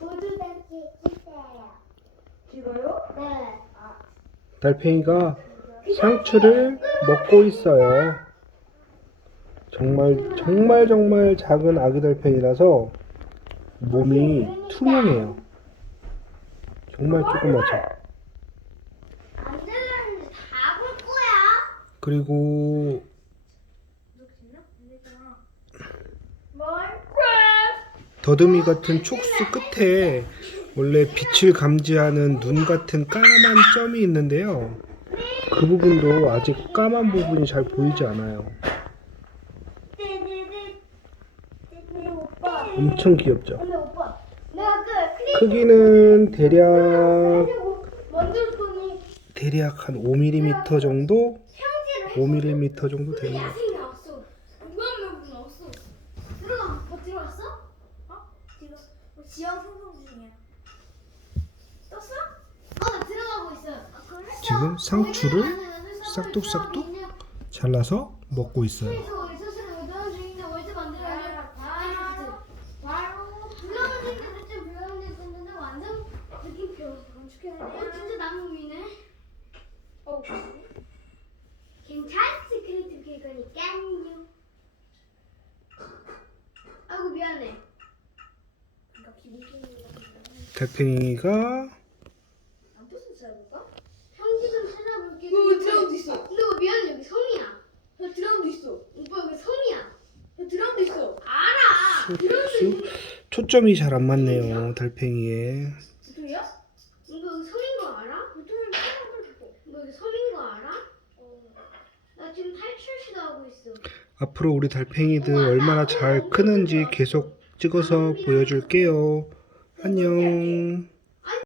우주단지 주세요. 싫어요? 네. 달팽이가 상추를 먹고 있어요. 정말 정말 정말 작은 아기 달팽이라서 몸이 투명해요. 정말 조그맣죠. 그리고 더듬이 같은 촉수 끝에 원래 빛을 감지하는 눈 같은 까만 점이 있는데요. 그 부분도 아직 까만 부분이 잘 보이지 않아요. 엄청 귀엽죠? 크기는 대략 대략 한 5mm 정도? 형제를 5mm 정도 됩니다. 야생 나왔어. 무한 명 나왔어. 들어가. 뭐 들어왔어? 어? 지금 지영 생성 중이야. 떴어? 어, 나 들어가고 있어. 아, 그래? 지금 상추를 싹둑싹둑 잘라서 먹고 있어요. 괜찮지 크리에이티브 케이크니까요. 아이고 미안해. 달팽이가? 형지 좀 찾아볼게. 어, 드라운드 있어. 근데 왜 미안해 여기 섬이야. 야, 드라운드 있어. 오빠 여기 섬이야. 야, 드라운드 있어. 알아. 촉수 초점이 잘 안 맞네요. 달팽이에. 이거 여기 섬인 거 알아? 너 여기 섬인 거 알아? 나 지금 탈출 시도 하고 있어. 앞으로 우리 달팽이들 얼마나 잘 크는지 계속 찍어서 보여줄게요. 안녕.